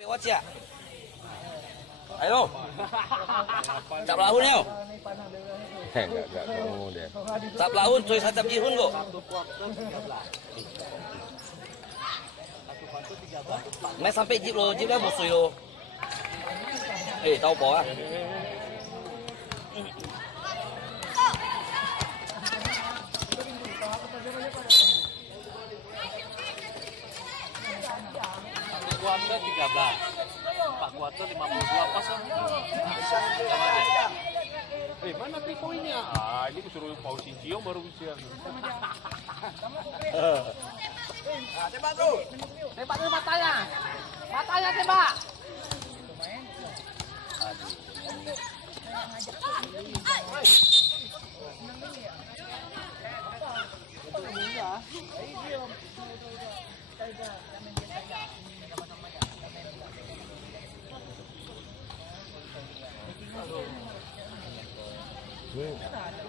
Lewat ya. Ayo. Tak pelahun yo. Enggak mau deh. Tak pelahun cuy satap jihun kok. Mai sampai jip dah bosui lo. Tahu po ah. Kuarter 13, Pak Kuarter 52 pasang. Mana 3 poinnya? Ini disuruh Paul Sincio baru bisa. Tembak tuh. Tembak tuh matanya. Matanya tembak.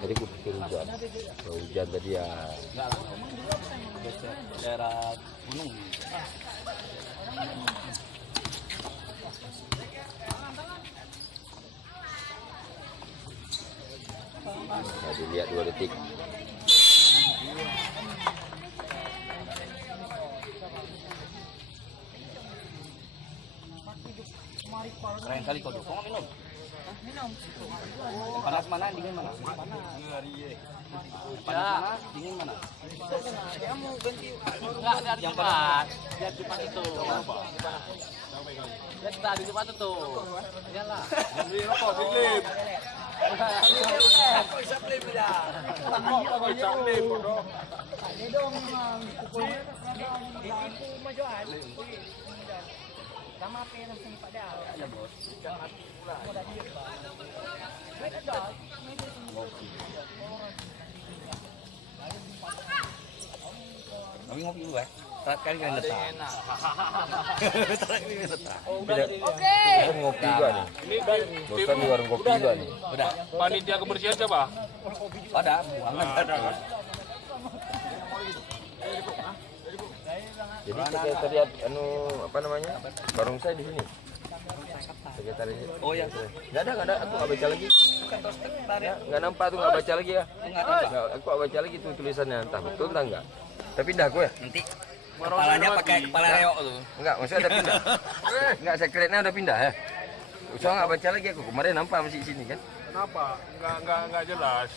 Tadi aku pikir hujan. Kalau hujan tadi ya. Enggak lah. Daerah gunung. Nah, dilihat 2 detik. Keren kali kau dukung minum. Minum. Panas mana, dingin mana? Panas mana, dingin mana? Kamu ganti. Enggak ada di depan. Lihat depan itu. Lihat tadi depan itu. Iyalah. Beli rokok, beli. Aku bisa beli beda. Aku bisa beli bodoh. Ini dong memang. Ditipu majuan. Sama apa yang sini pada? Ada bos. Jangan pula. Mudah dia. Wait ada. Kami ngopi dulu ya. Terakhir kali kalian datang. Terakhir kali datang. Oke. Kita ngopi juga nih. Bosan di warung kopi juga nih. Udah. Panitia kebersihan siapa? Ada. Buangan ada. Jadi sekretariat apa namanya? Barongsai di sini. Sekretariat. Oh ya. Enggak ada, aku enggak baca lagi. Kantor sekretariat. Enggak nampak tuh, enggak baca lagi ya. Enggak ada. Aku enggak baca lagi tuh tulisannya, entah betul entah enggak. Tapi pindah aku ya? Nanti kepalanya pakai kepala reok tuh. Enggak, maksudnya udah pindah. Enggak, sekretnya udah pindah ya. Usah enggak baca lagi aku. Kemarin nampak masih di sini kan. Kenapa? Enggak jelas.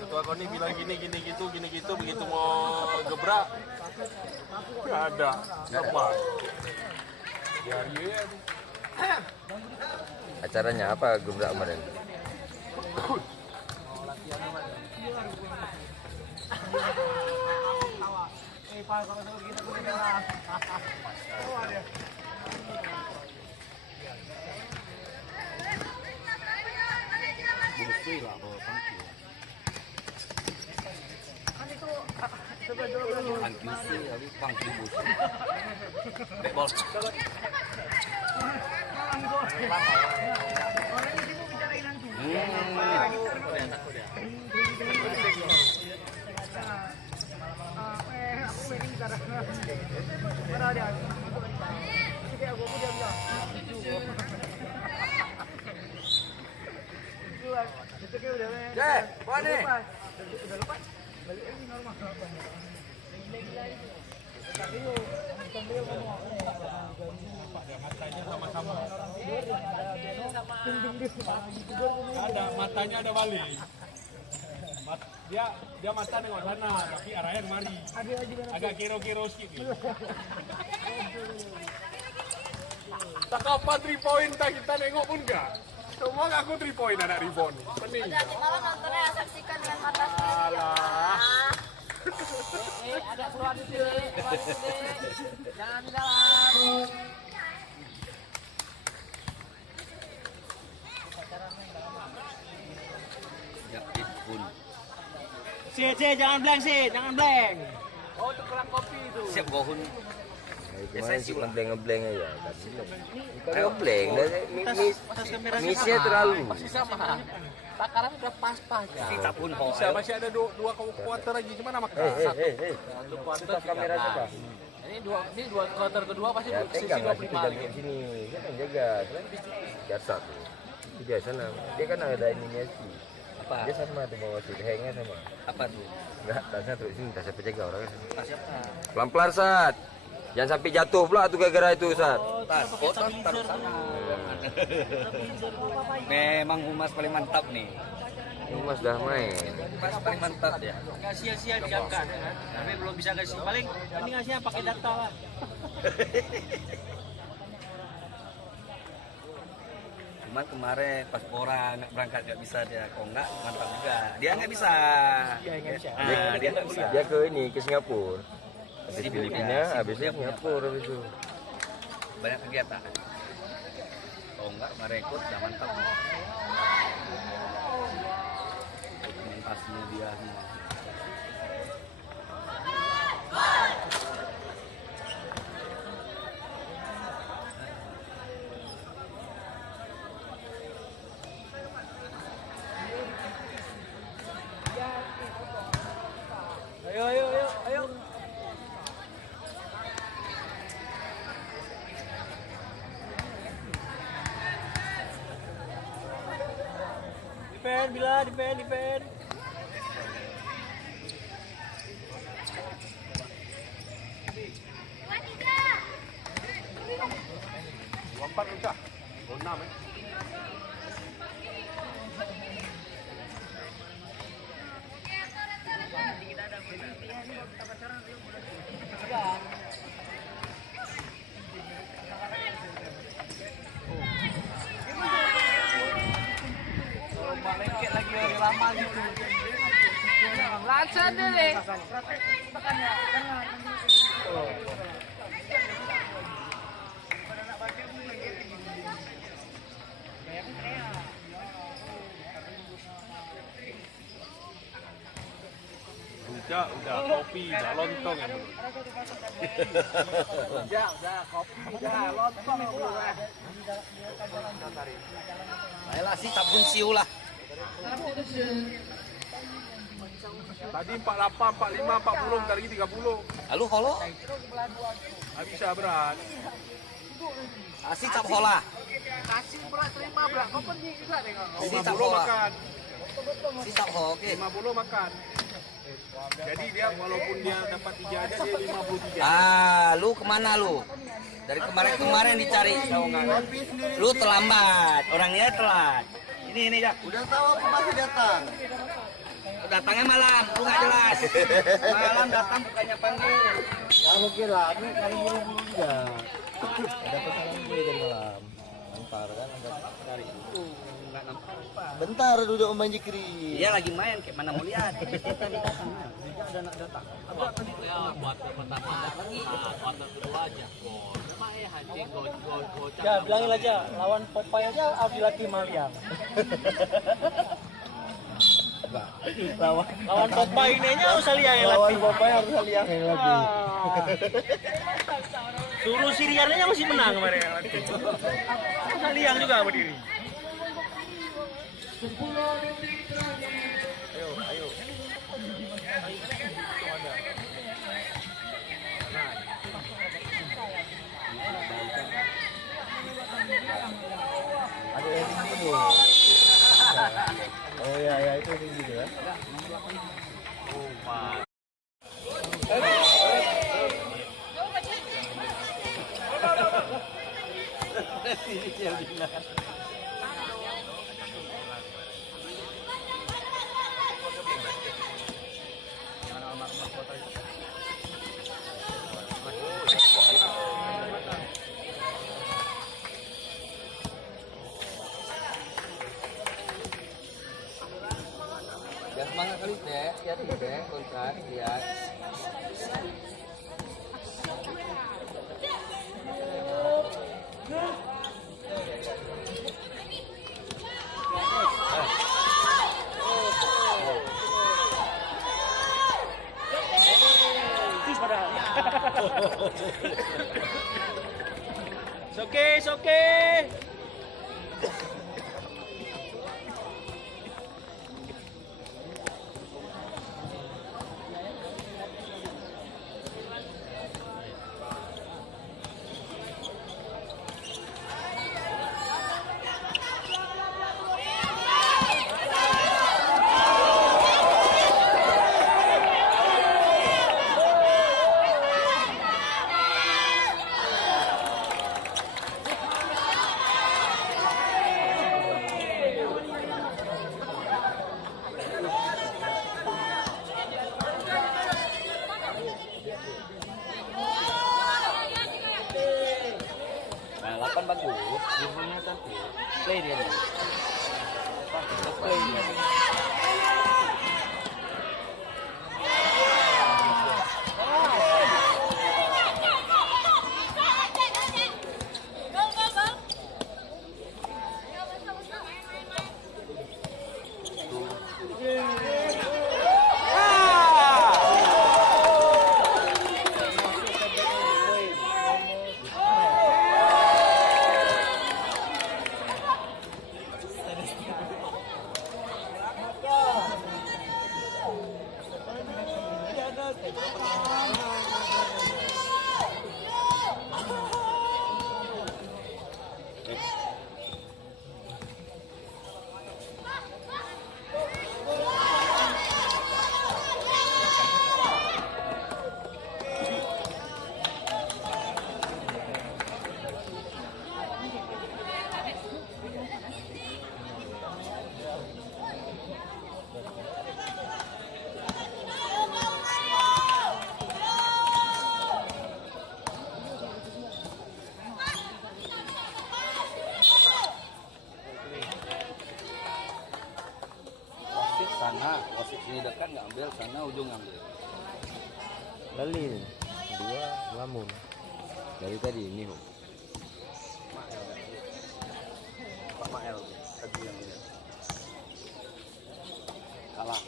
Ketua KONI bilang gini gitu, begitu mau gebrak enggak ada. Lepas. Ya iya. Acaranya apa gebrak kemarin? Busui lah kalau tangki. Tangki busui, tapi tangki busui. Baik bos. Mana? Ada matanya ada balik. Dia mata nengok sana, tapi arahnya kemari. Agak kiro-kiro sedikit. Tak apa 3 poin tak kita nengok pun enggak. Semua aku 3 poin anak rebound. Pening. Nanti malam nontonnya saksikan dengan mata sendiri. Alah. Ada keluar di sini, jangan di dalam. Ya pun. Si, jangan blank jangan blank. Oh, itu kelang kopi itu. Siap gohun. Kemarin sih ngebleng aja kan. Bukan ngebleng, misnya terlalu. Masih sama. Takaran udah pas-pas ya. Kita pun ho. Masih ada dua kuarter lagi, gimana makan? Hei, Satu kuarter suka kameranya Pak. Ini dua kuarter kedua pasti Ya sisi pegang lah 25 situ lagi. jangan sini. Siapa yang jaga? Selain biasa tuh. Itu dia sana. Dia kan ada ininya sih. Apa? Dia sama tuh bawa situ. Hangnya sama. Apa tuh? Enggak, tasnya terus sini. Tas siapa jaga orangnya. Tas siapa? Pelan-pelan Sat. Jangan sampai jatuh pula tuh gara-gara itu Sat. Tas. Oh, tas taruh sana. Memang humas paling mantap nih. Ini Mas dah main. Humas paling mantap ya. Nggak sia-sia diamkan, kan? Tapi belum bisa kasih. Paling ini ngasihnya pakai data lah. Cuman kemarin pas Pora nggak berangkat nggak bisa dia. Kalau nggak mantap juga. Dia nggak bisa. Dia nggak bisa. Nah, dia nggak bisa. Dia ke ini ke Singapura. Habis Sibuk Filipina, ya, sibuk habisnya dia punya Singapura habis itu. Banyak kegiatan. Kalau nggak kemarin ikut udah mantap. Dokumentasinya dia semua. Ayo. Defend. Lompat udah. Gol 6 Lengket lagi lama gitu. Lancar dulu. Udah kopi, udah lontong ya belum. Udah, kopi, udah, lontong belum. Ayolah sih tabun siu lah. Tadi 48, 45, 40, bentar lagi 30. Lalu holo, Nggak bisa berat. asik cap hola. Kasih berat terima berat. Kau penting juga dengan kau. Ini tak 50 bola. makan. Si cap ho, oke. 50 makan. Jadi dia walaupun dia dapat 3 aja dia 53. Ah, lu kemana lu? Dari kemarin dicari. Lu terlambat, orangnya telat. Ini ya. Udah tahu aku masih datang. Datangnya malam, lu nggak jelas. Malam datang bukannya panggil. Kamu kira ini kali buru-buru juga. Ada pesanan gue dari malam. Bentar kan ada cari. Nggak nampak. Bentar duduk Om Jikri. Dia lagi main, kayak mana mau lihat. Ya, bilangin aja lawan Popeye aja harus dilatih Maliang. Lawan Popeye ini aja harus liang yang Lawan latih. Popeye harus liang lagi. Suruh Siriannya masih menang kemarin yang latih. Harus liang juga berdiri. Ada editing dulu. Oh ya itu gitu ya. Ya semangat kali deh, lihat deh kontrak, lihat. It's okay. kan bagus, Earphone-nya cantik. Play dia nih. Play dia. Sana, wasit sini dekat nggak ambil, sana ujung ambil. Beli 2 lamun. Dari tadi ini, Om. Pak Mael tadi yang ini. Kalah.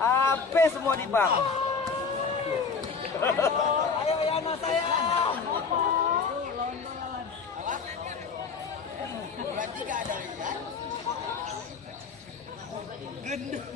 Apa semua di bang? Ayo ya anak saya. Berarti gak ada lihat. Gendut.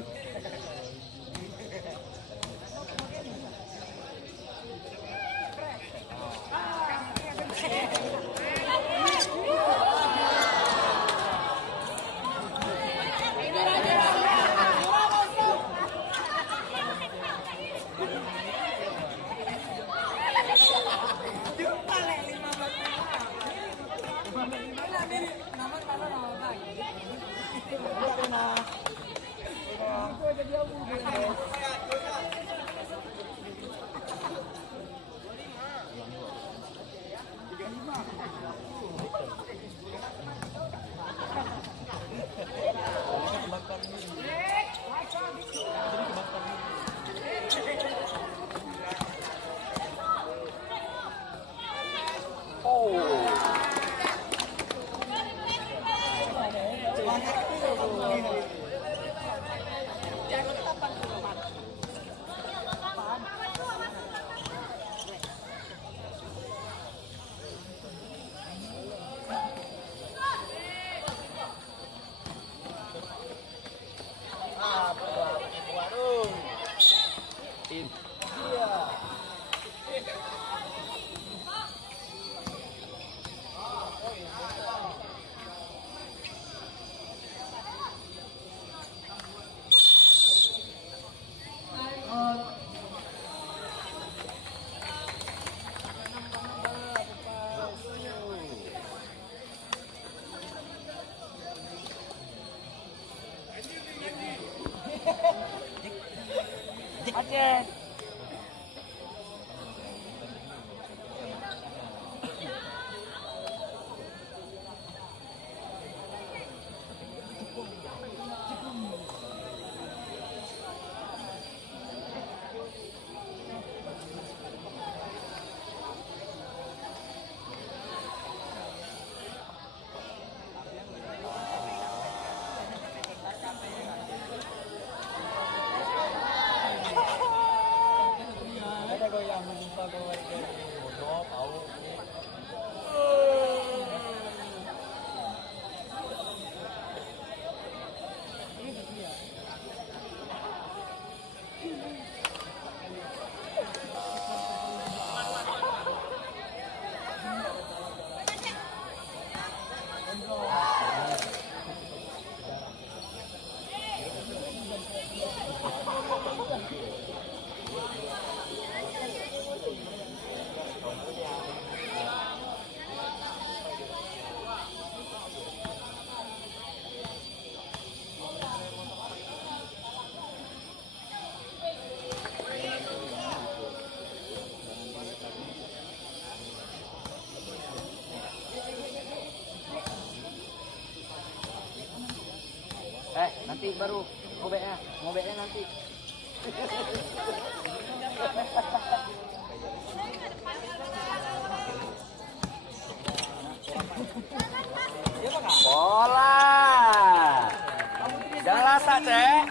Aceh. Nanti baru ngobeknya nanti. Bola. Jangan lasak, Cek.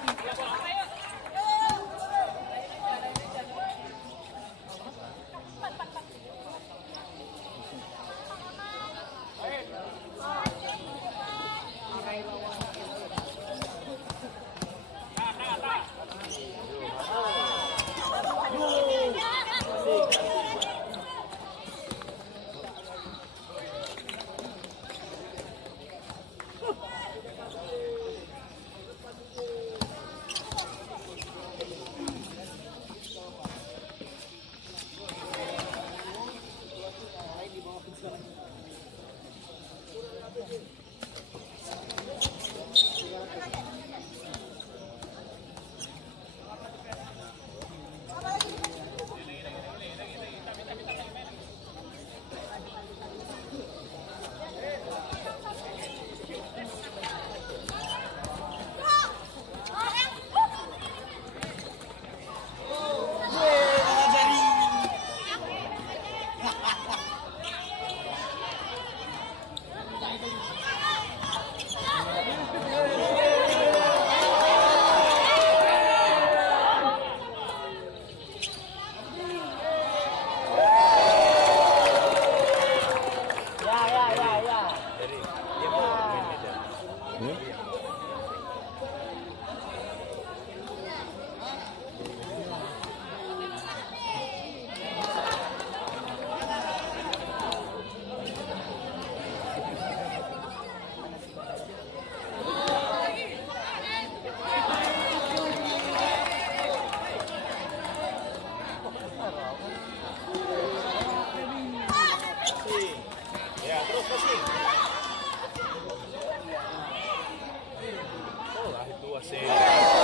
Itu wasit.